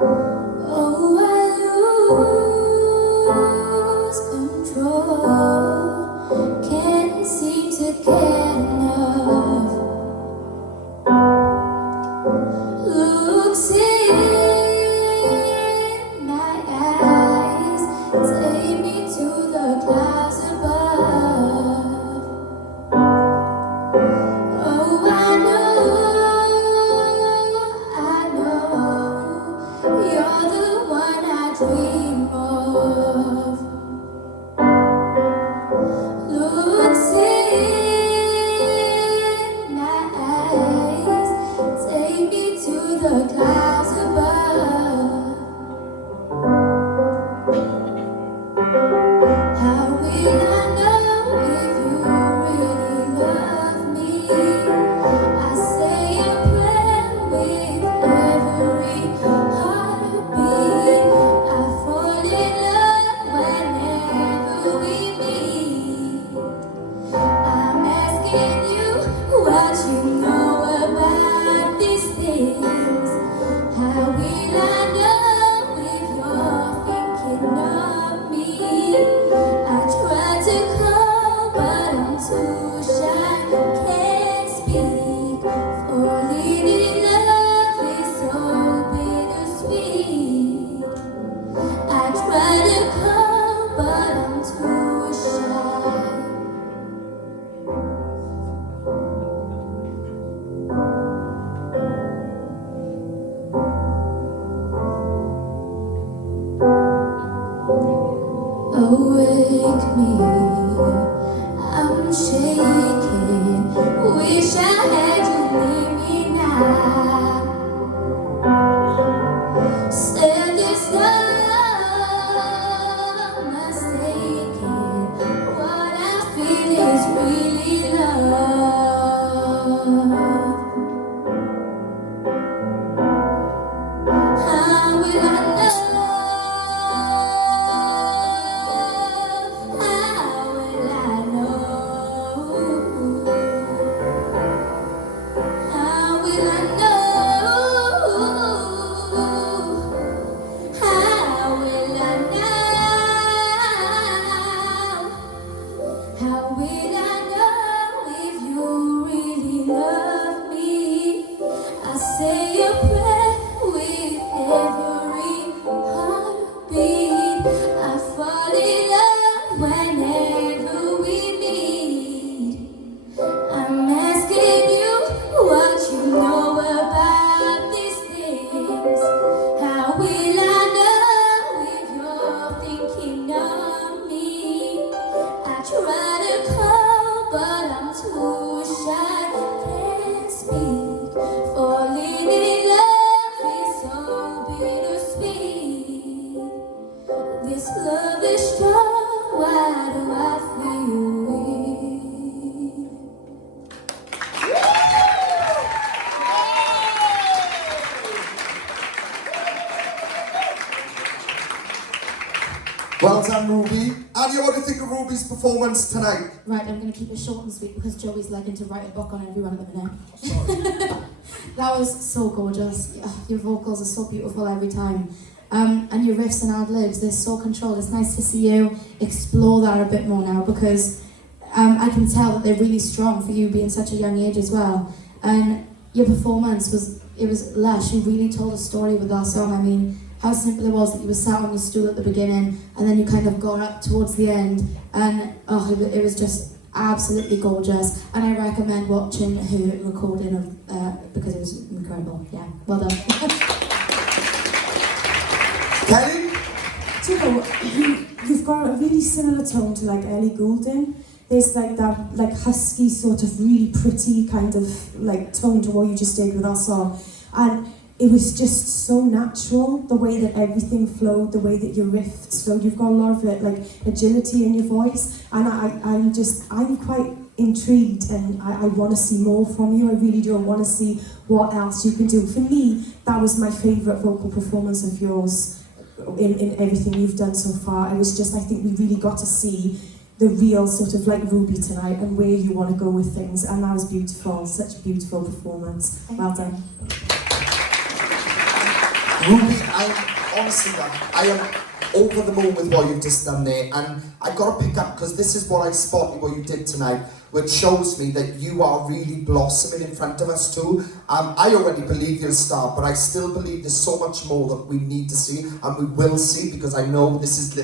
Oh, I lose control, can't seem to get enough. Looks in my eyes, take me to the clouds above. Oh, I know, you're the one I dream of. Looks in my eyes, take me to the clouds above. How will I know if you really love me? I say a prayer with every heartbeat. I fall in love whenever we meet. I'm asking you what you know about these things. How will I know if you're thinking of me? I try to call, but I'm too shy, can't speak. Falling in love is so bittersweet. I try to call, but I'm too shy. Awake me, I'm shaking. Wish I had you near me now. Said this love mistaken. What I feel is really love. How will I know? How will I know? How will I know? How will I know? How will I know if you really love me? I say a prayer with every heartbeat. I fall in love whenever we meet. I'm asking you what you know about these things. How will I know if you're thinking of me? I try to call, but I'm too shy, can't speak. Falling in love is so bittersweet. This love is strong, why do I feel weak? Well done, Ruby. Annie, what do you think of Ruby's performance tonight? Right, I'm going to keep it short and sweet because Joey's liking to write a book on everyone at the minute. That was so gorgeous. Your vocals are so beautiful every time. And your riffs and ad-libs, they're so controlled. It's nice to see you explore that a bit more now because I can tell that they're really strong for you being such a young age as well. And your performance was lush. You really told a story with that song. I mean, how simple it was that you were sat on your stool at the beginning and then you kind of got up towards the end, and it was just absolutely gorgeous. And I recommend watching her recording of because it was incredible. Yeah, well done. Kelly? Do you know, you've got a really similar tone to like Ellie Goulding. There's like that like husky sort of really pretty kind of like tone to what you just did with our song, and it was just so natural, the way that everything flowed, the way that your riff flowed. You've got a lot of like agility in your voice, and I'm quite intrigued, and I want to see more from you. I really do. I want to see what else you can do. For me, that was my favourite vocal performance of yours in everything you've done so far. It was just, I think we really got to see the real sort of like Ruby tonight and where you want to go with things, and that was beautiful. Such a beautiful performance. Well done. Ruby, I am over the moon with what you've just done there, and I got to pick up, because this is what I spotted what you did tonight, which shows me that you are really blossoming in front of us too. I already believe you're a star, but I still believe there's so much more that we need to see, and we will see, because I know this is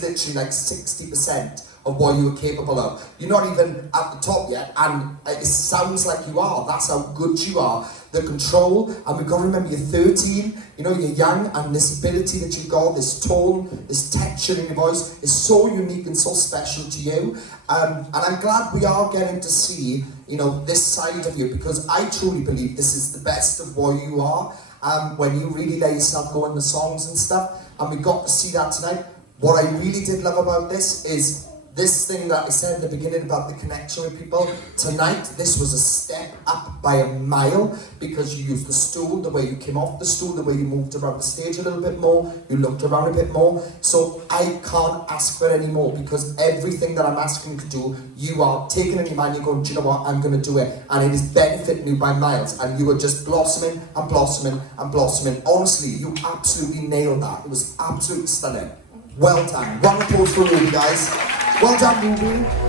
literally like 60% of what you are capable of. You're not even at the top yet, and it sounds like you are. That's how good you are. The control, and we've got to remember you're 13, you know, you're young, and this ability that you've got, this tone, this texture in your voice is so unique and so special to you. And I'm glad we are getting to see, you know, this side of you, because I truly believe this is the best of what you are, when you really let yourself go in the songs and stuff, and we got to see that tonight. What I really did love about this is this thing that I said in the beginning about the connection with people. Tonight, this was a step up by a mile, because you used the stool, the way you came off the stool, the way you moved around the stage a little bit more, you looked around a bit more. So I can't ask for any more, because everything that I'm asking you to do, you are taking in your mind, you're going, do you know what, I'm going to do it. And it is benefiting you by miles. And you were just blossoming and blossoming and blossoming. Honestly, you absolutely nailed that. It was absolutely stunning. Well done. Round of applause for Ruby, guys. Well done, Ruby.